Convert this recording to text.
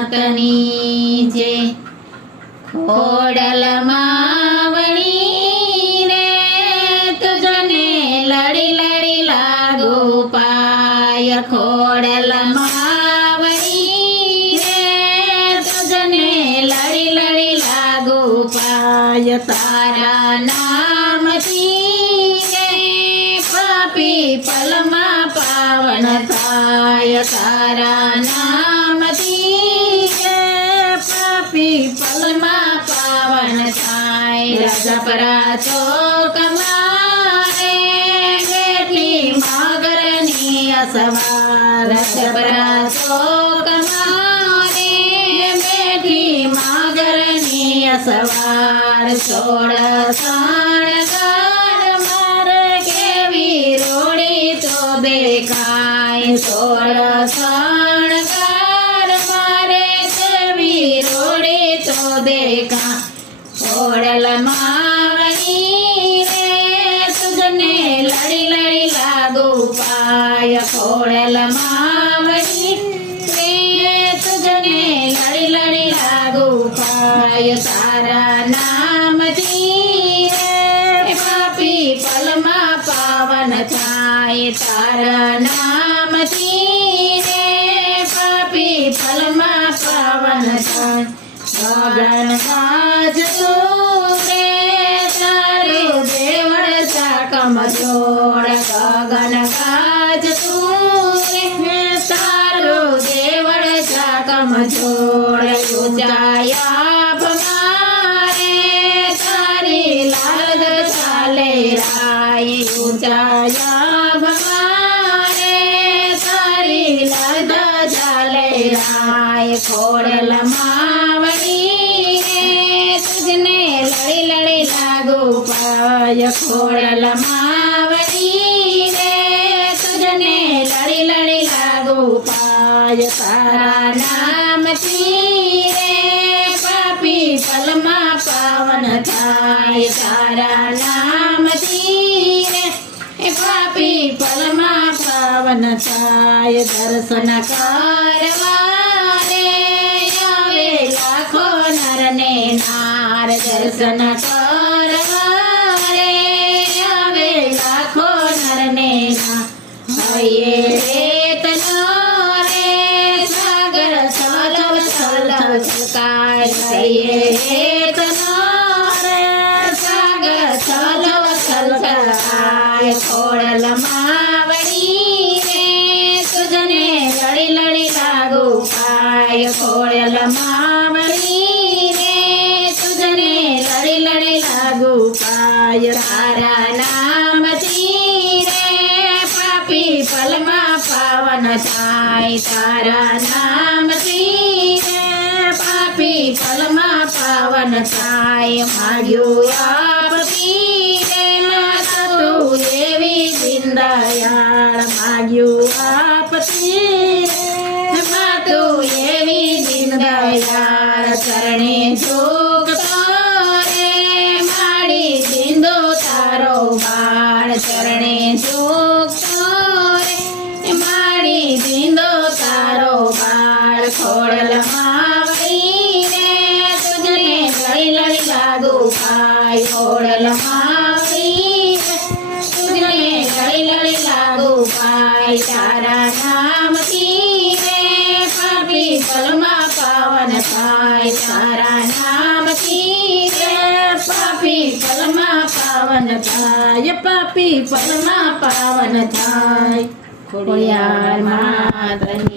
પરમાત્માની જે ખોડલમાં વણી રે તુજને લડી લડી લાગુ પાય ખોડલમાં વણી રે તુજને લડી લડી લાગુ પાય તારા નામથી પાપી પલમાં પાવન થાય તારા નામથી પાપી પલમાં પાવન થાય રાજપરા ચોકમાં રે બેઠી મગરની અસવાર રાજપરા ચોકમાં રે બેઠી મગરની અસવાર સોળ સાણગાર મારે કેવી રોડી તો દેખાય સોળ સાણગાર મારે કેવી રોડી તો દેખાય ખોડલમાં વણી રે તુજને લડી લડી લાગુ પાય ખોડલમાં વણી રે તુજને લડી લડી લાગુ પાય તારા નામથી પાપી પલમાં પાવન થાય તારા નામથી પાપી પલમાં પાવન થાય ગગન ગાજતું રે તારું દેવળ ચાકમ જોડ ગગન ગાજતું રે તારું દેવળ ચાકમ જોડ ઊંચાયા ભમારે તારી લાલ ચાલે રાય ઊંચાયા ભમારે તારી લાલ ચાલે રાય ખોડલમાં વણી રે તુજને લડી લડી લાગુ પાય ખોડલમાં વણી રે તુજને લડી લડી લાગુ પાય તારા નામથી રે પાપી પલમાં પાવન થાય તારા નામથી રે પાપી પલમાં પાવન થાય દર્શન કરવા રે આવે લાખો નર ને નાર દર્શન કરવા રે આવે લાખો નર ને નાર હૈયે રેતનો રે સાગર છલવ છલવ છલકાય હૈયે રેતનો રે સાગર છલવ છલકાય ખોડલમાં વણી રે તુજને લડી લડી લાગુ પાય ખોડલમાં વણી રે તુજને લડી લડી લાગુ પાય તારા નામથી રે પાપી પલમાં પાવન થાય તારા નામથી રે પાપી પલમાં પાવન થાય માગ્યું આપતી રે માતા તું એવી દીનદયાળ માગ્યું આપતી રે માતું એવી દીનદયાળ ચરણે ઝૂકતો રે માડી દીંદો તારો બાળ ચરણે ઝૂકતો રે માડી દીંદો તારો બાળ ખોડલમાં વણી રે તુજને લડી લડી લાગુ પાય ખોડલમાં વણી રે તુજને લડી લડી લાગુ પાય તારા નામથી રે પાપી પલમાં પાવન થાય તારા નામથી રે પાપી પલમાં પાવન થાય પાપી પલમાં પાવન થાય ખોડિયાર માતની